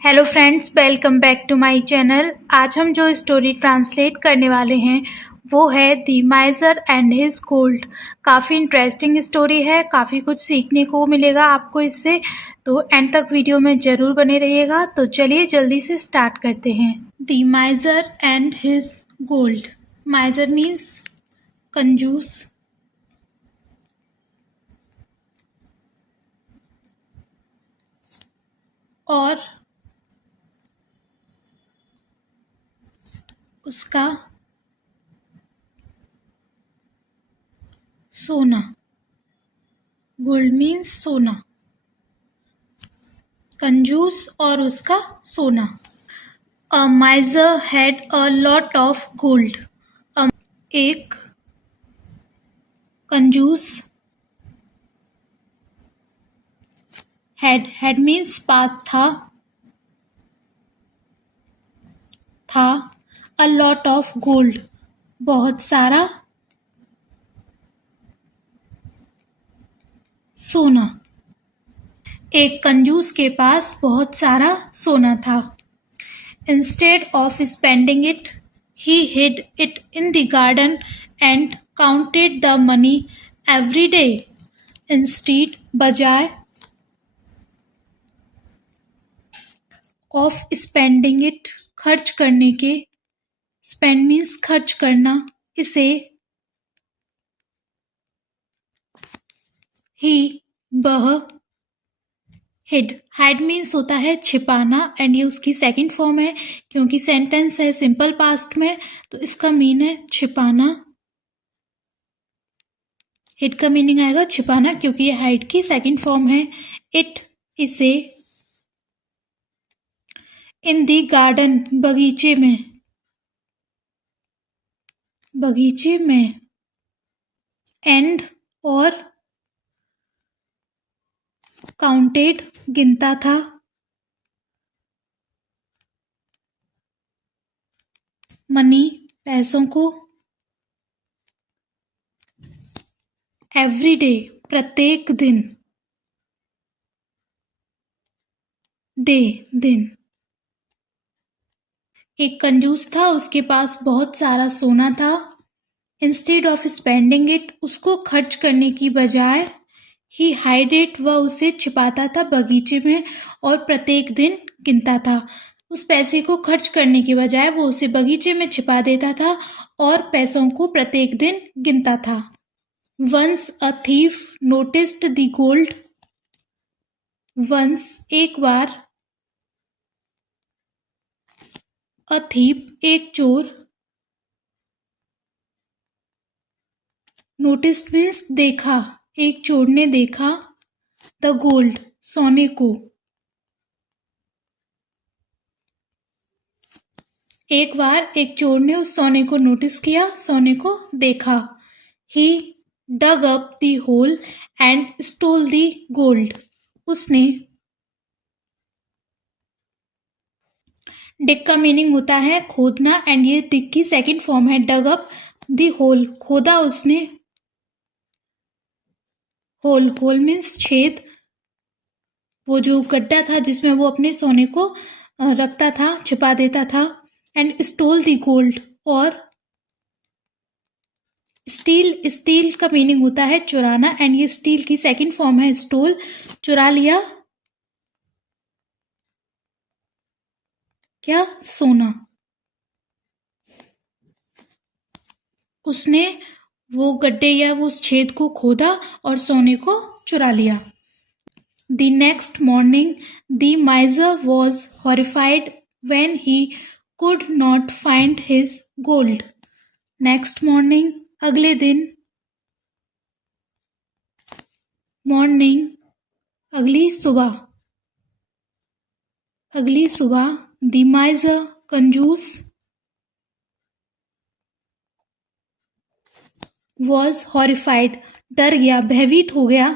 Hello friends, welcome back to my channel. आज हम जो स्टोरी ट्रांसलेट करने वाले हैं वो है द माइजर एंड हिज गोल्ड। काफ़ी इंटरेस्टिंग स्टोरी है, काफ़ी कुछ सीखने को मिलेगा आपको इससे, तो एंड तक वीडियो में ज़रूर बने रहिएगा। तो चलिए जल्दी से स्टार्ट करते हैं। The माइजर and his gold. माइजर means कंजूस, और उसका सोना। गोल्ड मीन्स सोना, कंजूस और उसका सोना। A miser had a lot of gold. एक कंजूस, had means पास था a lot of gold, बहुत सारा सोना। एक कंजूस के पास बहुत सारा सोना था। Instead of spending it, he hid it in the garden and counted the money every day. Instead, बजाय of spending it, खर्च करने के, spend means खर्च करना, इसे he वह hid मीन्स होता है छिपाना, एंड ये उसकी सेकंड फॉर्म है क्योंकि सेंटेंस है सिंपल पास्ट में, तो इसका मीन है छिपाना। हिड का मीनिंग आएगा छिपाना क्योंकि ये हाइड की सेकंड फॉर्म है। इट इसे इन दी गार्डन बगीचे में एंड और काउंटेड गिनता था, मनी पैसों को, एवरी डे प्रत्येक दिन, डे दिन। एक कंजूस था, उसके पास बहुत सारा सोना था। इंस्टेड ऑफ स्पेंडिंग इट, उसको खर्च करने की बजाय, ही हाइड इट, वह उसे छिपाता था बगीचे में और प्रत्येक दिन गिनता था। उस पैसे को खर्च करने की बजाय वो उसे बगीचे में छिपा देता था और पैसों को प्रत्येक दिन गिनता था। Once a thief noticed the gold. Once एक बार, अ थीफ एक चोर, नोटिस्ड मीन्स देखा, एक चोर ने देखा, द गोल्ड सोने को। एक बार एक चोर ने उस सोने को नोटिस किया, सोने को देखा। He dug up the hole and stole the gold. उसने, डिग का मीनिंग होता है खोदना, एंड ये डिग की सेकंड फॉर्म है। डग अप द होल, खोदा उसने, होल मीन्स छेद, वो जो गड्ढा था जिसमें वो अपने सोने को रखता था, छिपा देता था। एंड स्टोल द गोल्ड, और स्टील का मीनिंग होता है चुराना, एंड ये स्टील की सेकंड फॉर्म है स्टोल, चुरा लिया क्या, सोना। उसने वो गड्ढे या वो छेद को खोदा और सोने को चुरा लिया। The next morning, the miser was horrified when he could not find his gold. Next morning, अगले दिन, morning अगली सुबह, the miser कंजूस, was horrified डर गया, भयभीत हो गया,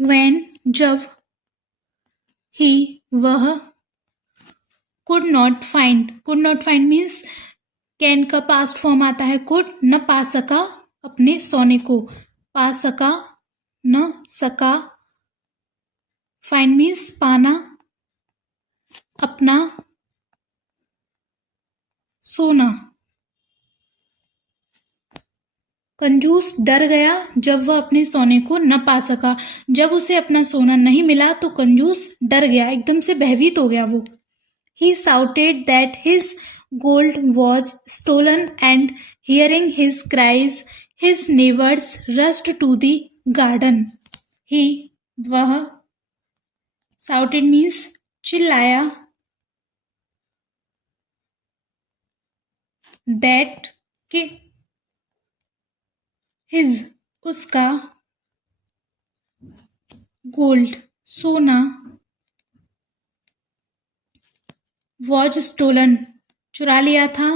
when जब, he वह, could not find means can का पास्ट फॉर्म आता है कुड, न पा सका अपने सोने को, पा सका, न सका, फाइंड मीन्स पाना, अपना, सोना। कंजूस डर गया जब वह अपने सोने को न पा सका। जब उसे अपना सोना नहीं मिला तो कंजूस डर गया, एकदम से भयभीत हो गया वो। He shouted that his gold was stolen, and hearing his cries, his neighbors rushed to the garden. He, वह, shouted means चिल्लाया, that कि his उसका, gold सोना, was stolen चुरा लिया था,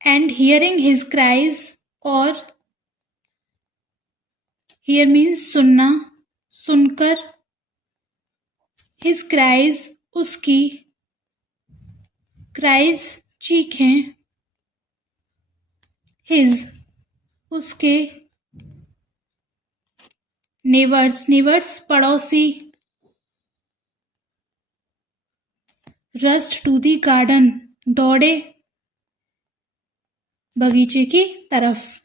and hearing his cries, और hear means सुनना, सुनकर, his cries उसकी, cries चीखें, his उसके, neighbors पड़ोसी, rushed to the garden दौड़े बगीचे की तरफ।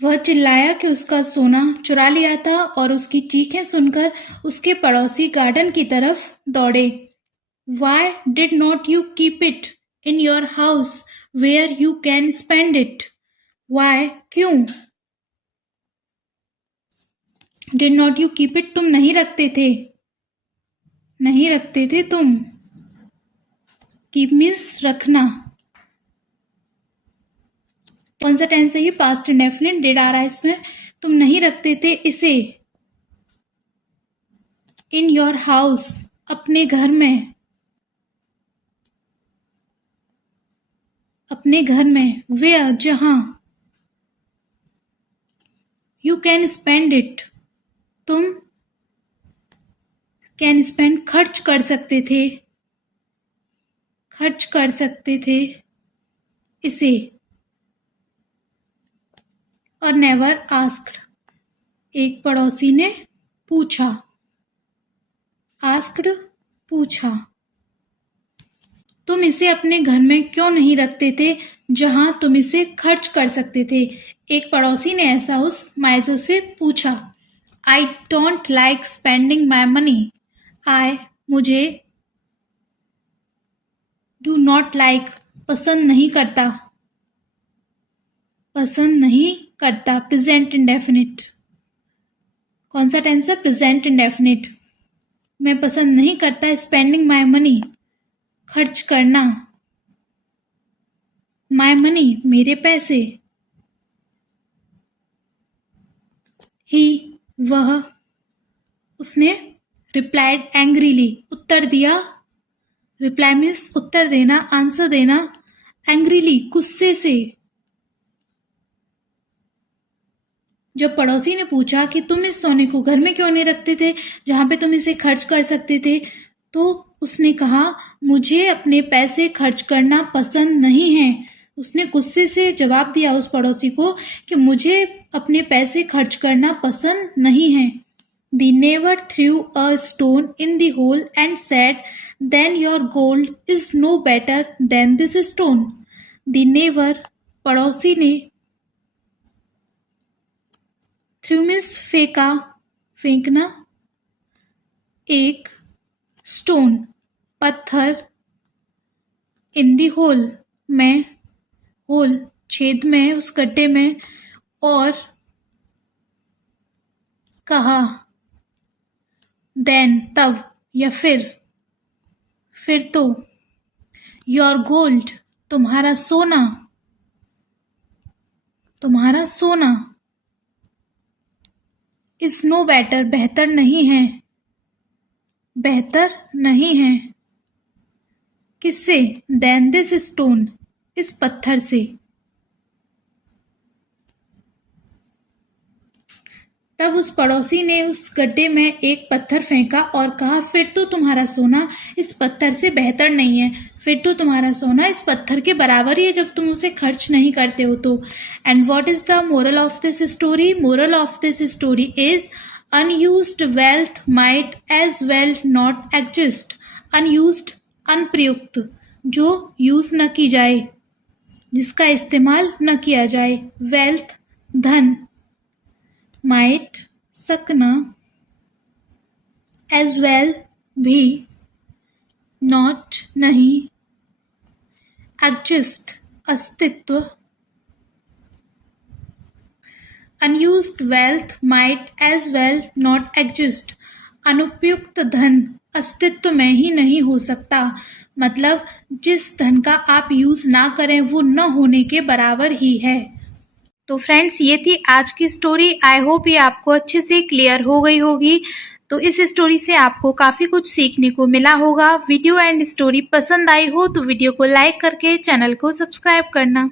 वह चिल्लाया कि उसका सोना चुरा लिया था और उसकी चीखें सुनकर उसके पड़ोसी गार्डन की तरफ दौड़े। Why did not you keep it in your house where you can spend it? Why क्यों? Did not you keep it तुम नहीं रखते थे तुम। Keep means रखना। कौन सा टेंस है ये? Past indefinite. डिड आ रहा है इसमें। तुम नहीं रखते थे इसे इन योर हाउस अपने घर में, वेयर जहां, यू कैन स्पेंड इट तुम कैन स्पेंड खर्च कर सकते थे इसे। और नेवर आस्क्ड एक पड़ोसी ने पूछा, आस्क्ड पूछा, तुम इसे अपने घर में क्यों नहीं रखते थे जहां तुम इसे खर्च कर सकते थे। एक पड़ोसी ने ऐसा उस माइजर से पूछा। I don't like spending my money. मुझे डू नॉट लाइक पसंद नहीं करता। Present indefinite. कौन सा टेंस है? Present indefinite. मैं पसंद नहीं करता स्पेंडिंग माई मनी खर्च करना, माई मनी मेरे पैसे। ही वह, उसने रिप्लाइड एंग्रीली उत्तर दिया। रिप्लाई मीन्स उत्तर देना, आंसर देना। एंग्रीली गुस्से से। जब पड़ोसी ने पूछा कि तुम इस सोने को घर में क्यों नहीं रखते थे जहां पे तुम इसे खर्च कर सकते थे, तो उसने कहा मुझे अपने पैसे खर्च करना पसंद नहीं है। उसने गुस्से से जवाब दिया उस पड़ोसी को कि मुझे अपने पैसे खर्च करना पसंद नहीं है। The neighbor threw a stone in the hole and said, then your gold is no better than this stone. The neighbor पड़ोसी ने, थ्रू मीन्स फेंका, फेंकना, एक स्टोन पत्थर, इन दी होल में, होल छेद में, उस गड्ढे में, और कहा देन तब या फिर तो योर गोल्ड तुम्हारा सोना इज नो बेटर बेहतर नहीं है किससे? देन दिस स्टोन इस पत्थर से। तब उस पड़ोसी ने उस गड्ढे में एक पत्थर फेंका और कहा, फिर तो तुम्हारा सोना इस पत्थर से बेहतर नहीं है, फिर तो तुम्हारा सोना इस पत्थर के बराबर ही है जब तुम उसे खर्च नहीं करते हो तो। And what is the moral of this story? Moral of this story is unused wealth might as well not exist. Unused, अनप्रयुक्त, जो यूज न की जाए, जिसका इस्तेमाल न किया जाए। वेल्थ, धन, माइट, सकना, एज वेल, भी, नॉट, नहीं, एग्जिस्ट, अस्तित्व। Unused wealth might as well not exist. अनुपयुक्त धन अस्तित्व में ही नहीं हो सकता। मतलब जिस धन का आप यूज ना करें वो न होने के बराबर ही है। तो फ्रेंड्स, ये थी आज की स्टोरी। आई होप ये आपको अच्छे से क्लियर हो गई होगी। तो इस स्टोरी से आपको काफ़ी कुछ सीखने को मिला होगा। वीडियो एंड स्टोरी पसंद आई हो तो वीडियो को लाइक करके चैनल को सब्सक्राइब करना।